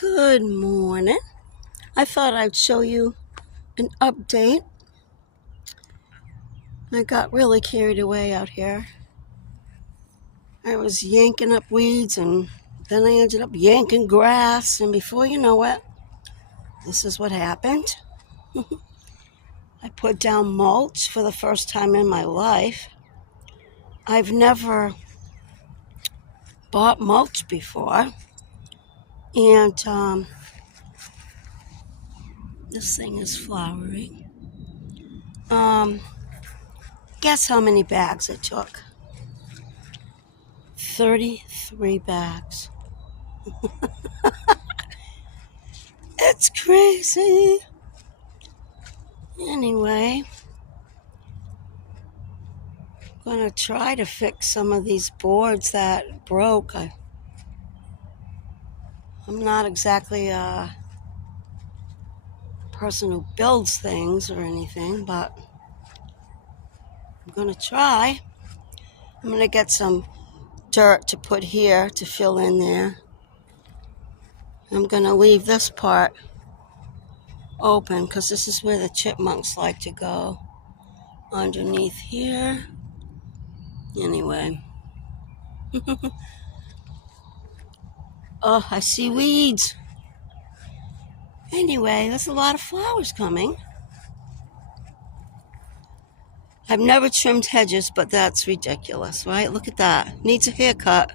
Good morning. I thought I'd show you an update. I got really carried away out here. I was yanking up weeds and then I ended up yanking grass, and before you know it, this is what happened. I put down mulch for the first time in my life. I've never bought mulch before, and this thing is flowering. Guess how many bags it took? 33 bags. It's crazy. Anyway, I'm gonna try to fix some of these boards that broke. I'm not exactly a person who builds things or anything, but I'm gonna try. I'm gonna get some dirt to put here to fill in there. I'm gonna leave this part open because this is where the chipmunks like to go, underneath here. Anyway. Oh, I see weeds. Anyway, there's a lot of flowers coming. I've never trimmed hedges, but that's ridiculous, right? Look at that. Needs a haircut.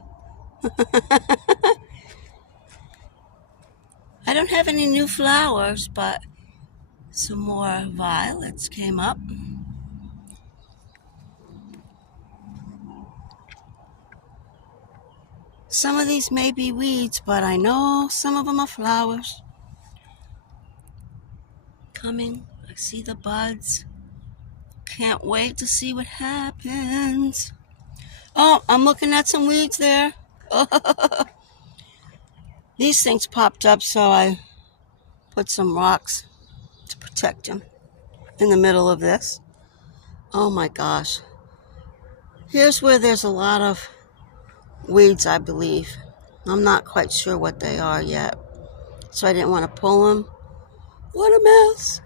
I don't have any new flowers, but some more violets came up. Some of these may be weeds, but I know some of them are flowers. Coming. I see the buds. Can't wait to see what happens. Oh, I'm looking at some weeds there. These things popped up, so I put some rocks to protect them in the middle of this. Oh my gosh. Here's where there's a lot of weeds, I believe. I'm not quite sure what they are yet, so I didn't want to pull them. What a mess.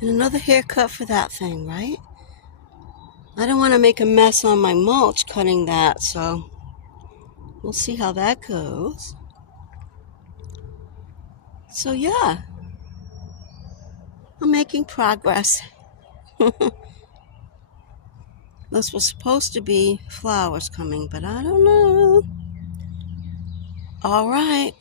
And another haircut for that thing, right? I don't want to make a mess on my mulch cutting that, so we'll see how that goes. So yeah, I'm making progress. This was supposed to be flowers coming, but I don't know. All right.